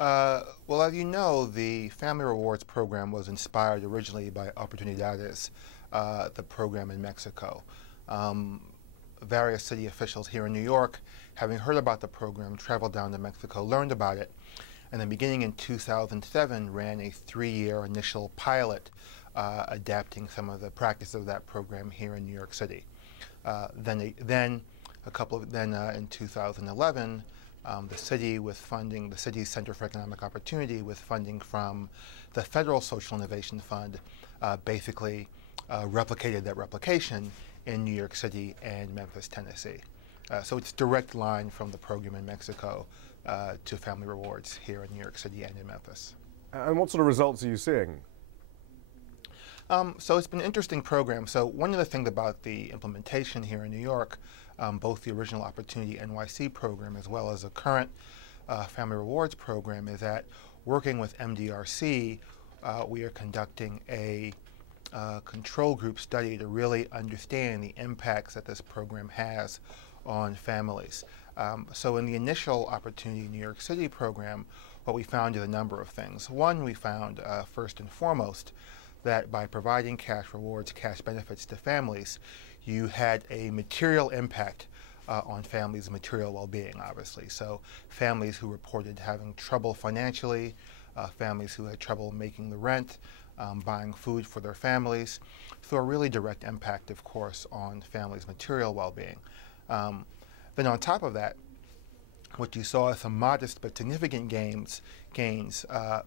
Well, as you know, the Family Rewards program was inspired originally by Oportunidades, the program in Mexico. Various city officials here in New York, having heard about the program, traveled down to Mexico, learned about it, and then beginning in 2007, ran a 3-year initial pilot adapting some of the practices of that program here in New York City. Then in 2011, the city, with funding, the city's Center for Economic Opportunity, with funding from the Federal Social Innovation Fund, basically replicated that replication in New York City and Memphis, Tennessee. So it's a direct line from the program in Mexico to Family Rewards here in New York City and in Memphis. And what sort of results are you seeing? So it's been an interesting program. So one of the things about the implementation here in New York, both the original Opportunity NYC program as well as the current Family Rewards program, is that working with MDRC, we are conducting a control group study to really understand the impacts that this program has on families. So in the initial Opportunity New York City program, what we found is a number of things. One, we found first and foremost that by providing cash rewards, cash benefits to families, you had a material impact on families' material well-being, obviously. So families who reported having trouble financially, families who had trouble making the rent, buying food for their families. So a really direct impact, of course, on families' material well-being. Then on top of that, what you saw is some modest but significant gains,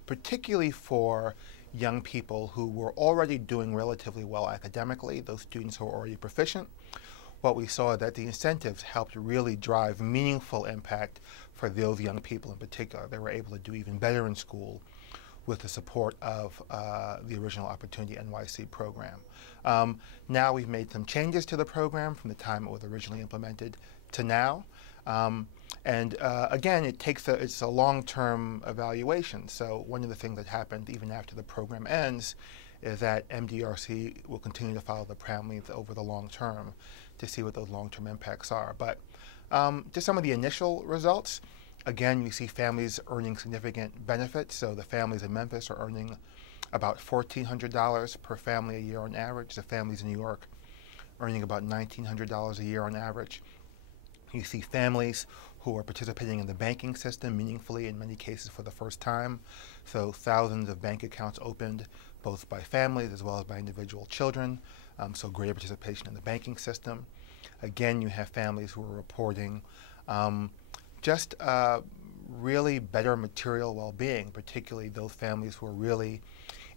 particularly for young people who were already doing relatively well academically, those students who were already proficient. What we saw is that the incentives helped really drive meaningful impact for those young people in particular. They were able to do even better in school with the support of the original Opportunity NYC program. Now we've made some changes to the program from the time it was originally implemented to now. Again, it's a long-term evaluation. So one of the things that happened even after the program ends is that MDRC will continue to follow the families over the long term to see what those long-term impacts are. But just some of the initial results, again, you see families earning significant benefits. So the families in Memphis are earning about $1,400 per family a year on average. The families in New York earning about $1,900 a year on average. You see families who are participating in the banking system meaningfully, in many cases for the first time. So thousands of bank accounts opened, both by families as well as by individual children. So greater participation in the banking system. Again, you have families who are reporting just really better material well-being, particularly those families who are really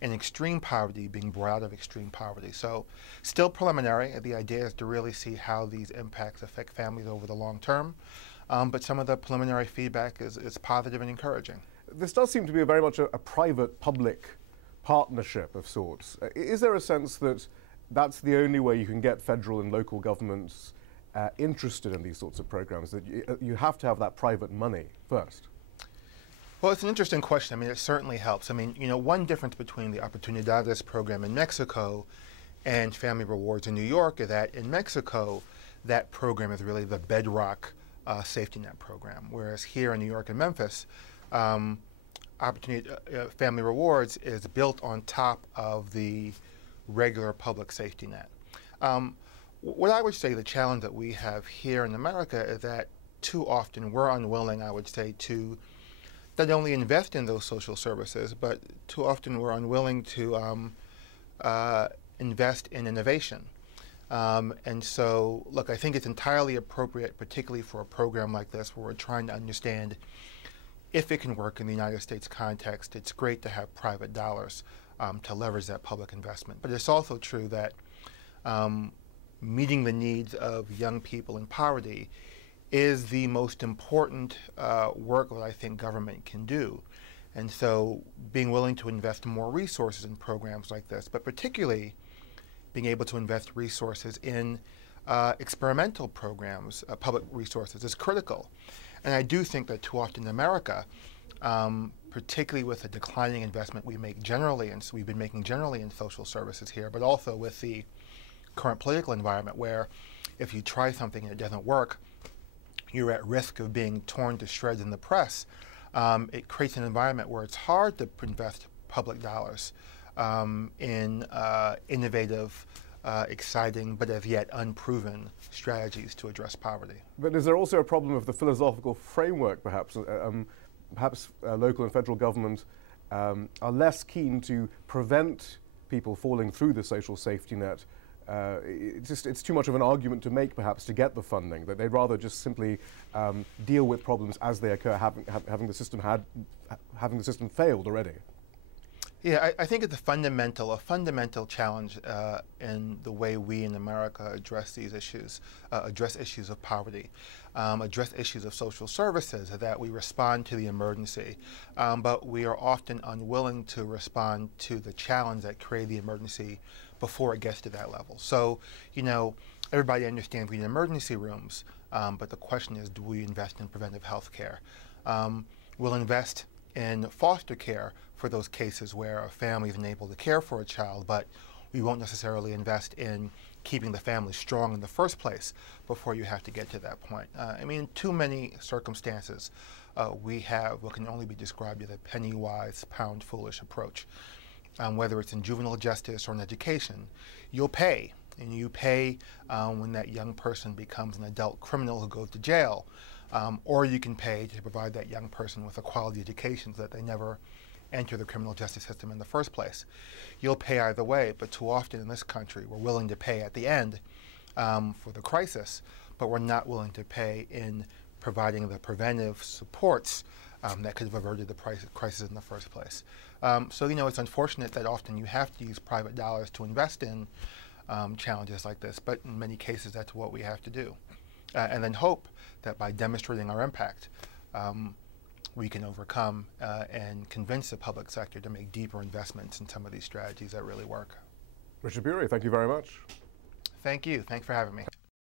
in extreme poverty, being brought out of extreme poverty. So still preliminary. The idea is to really see how these impacts affect families over the long term. But some of the preliminary feedback is positive and encouraging. This does seem to be very much a private-public partnership of sorts. Is there a sense that that's the only way you can get federal and local governments interested in these sorts of programs, that you have to have that private money first? Well, it's an interesting question. I mean, it certainly helps. I mean, you know, one difference between the Oportunidades program in Mexico and Family Rewards in New York is that in Mexico, that program is really the bedrock safety net program, whereas here in New York and Memphis, Family Rewards is built on top of the regular public safety net. What I would say the challenge that we have here in America is that too often we're unwilling, I would say, to not only invest in those social services, but too often we're unwilling to invest in innovation. And so, look, I think it's entirely appropriate, particularly for a program like this where we're trying to understand if it can work in the United States context. It's great to have private dollars to leverage that public investment. But it's also true that meeting the needs of young people in poverty is the most important work that I think government can do. And so being willing to invest more resources in programs like this, but particularly being able to invest resources in experimental programs, public resources, is critical. And I do think that too often in America, particularly with the declining investment we make generally, and we've been making generally in social services here, but also with the current political environment where if you try something and it doesn't work, you're at risk of being torn to shreds in the press. it creates an environment where it's hard to invest public dollars in innovative, exciting, but as yet unproven strategies to address poverty. But is there also a problem of the philosophical framework, perhaps? Perhaps local and federal government are less keen to prevent people falling through the social safety net. It's too much of an argument to make, perhaps, to get the funding, that they'd rather just simply deal with problems as they occur, having the system failed already. Yeah, I think it's a fundamental challenge in the way we in America address these issues, address issues of poverty, address issues of social services, that we respond to the emergency, but we are often unwilling to respond to the challenge that created the emergency before it gets to that level. So, you know, everybody understands we need emergency rooms, but the question is, do we invest in preventive health care? We'll invest in foster care for those cases where a family is unable to care for a child, but we won't necessarily invest in keeping the family strong in the first place before you have to get to that point. I mean, in too many circumstances, we have what can only be described as a penny-wise, pound-foolish approach. Whether it's in juvenile justice or in education, you'll pay. And you pay when that young person becomes an adult criminal who goes to jail. Or you can pay to provide that young person with a quality education so that they never enter the criminal justice system in the first place. You'll pay either way, but too often in this country we're willing to pay at the end for the crisis, but we're not willing to pay in providing the preventive supports that could have averted the crisis in the first place. So, you know, it's unfortunate that often you have to use private dollars to invest in challenges like this, but in many cases that's what we have to do. And then hope that by demonstrating our impact, we can overcome and convince the public sector to make deeper investments in some of these strategies that really work. Richard Buery, thank you very much. Thank you. Thanks for having me.